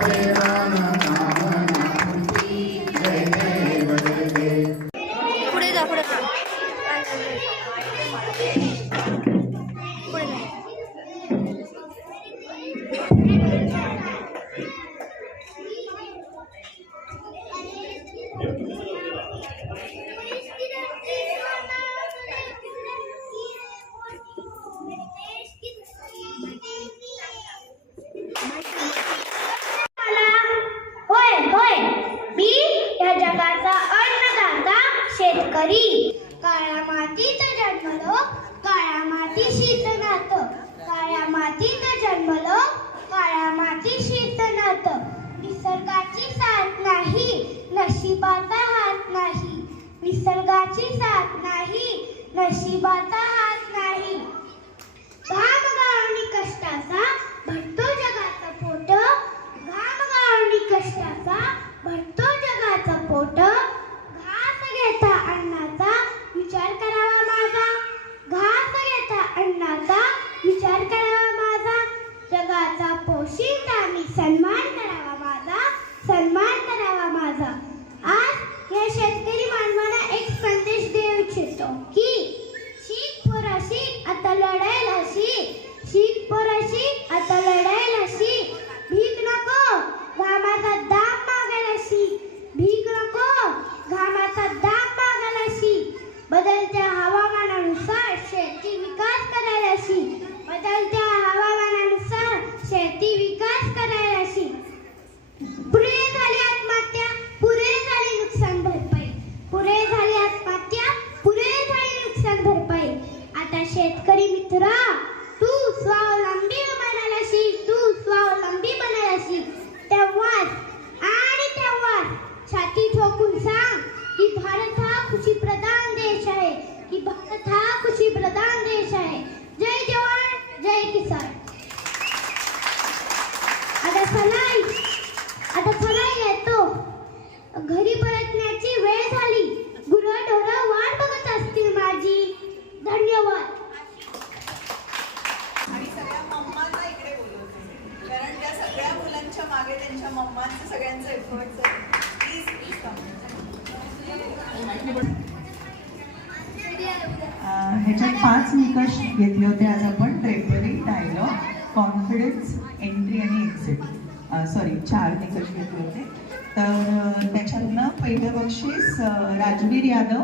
पुढे जा पुढे जा पुढे जा. होय होय मी या जगाचा अन्नदाता शेतकरी. काळ्या मातीत जन्मलो काळ्या मातीशीच नातं. काळ्या मातीत जन्मलो काळ्या मातीशीच नातं. निसर्गाची साथ नाही नशिबाचा हात नाही. निसर्गाची साथ नाही नशिबाचा हात नाही. घाम गाळणी कष्टाचा भरतो जगाचं पोट. घाम गाळणी कष्टाचा भरतो जगाचं पोट. घास घेता अन्नाचा विचार करावा माझा. घास घेता अन्नाचा विचार करावा माझा. जगाचा पोशिंदा मी सन्मान करावा माझा. सन्मान करावा माझा. आज या शेतकरी मानवाला एक संदेश देऊ इच्छितो की शिक पोरा शिक आता लढायला शिक. शिक पोरा शिक आता लढायला शिक. भीक नको घामाचा दाब मागायला शिक. भीक नको घामाचा दाब मागायला शिक. बदलत्या हवामानानुसार शेती विकास करायला शिक. बदलत्या हवामानानुसार शेती विकास करायला शिक. पुरे झाली आत्महत्या पुरे झाली नुकसान भरपाई. पुरे झाली आत्महत्या पुरे झाली नुकसान भरपाई. आता शेतकरी मित्रा तू स्वावलंबी बनायला शिक. तू स्वावलंबी बनायला शिक. तेव्हाच आणि तेव्हाच छाती ठोकून सांग की भारत हा कृषी प्रधान देश आहे. की भारत हा कृषी प्रधान देश आहे. जय जवान जय किसान. आता सणाई येतो. घरी परतण्याची वेळ झाली. गुरंढोरं वाट बघत असतील माझी. धन्यवाद. आणि सगळ्या मम्मांना इकडे बोलवते कारण त्या सगळ्या मुलांच्या मागे त्यांच्या मम्मांचं सगळ्यांचं एफर्ट्स आहे. प्लीज प्लीज ह्याच्यात 5 निकष घेतले होते आज आपण. ड्रेपरी, डायलॉग, कॉन्फिडन्स, एंट्री आणि एक्झिट. सॉरी 4 निकष घेतले होते. तर त्याच्यातनं पहिलं बक्षीस राजवीर यादव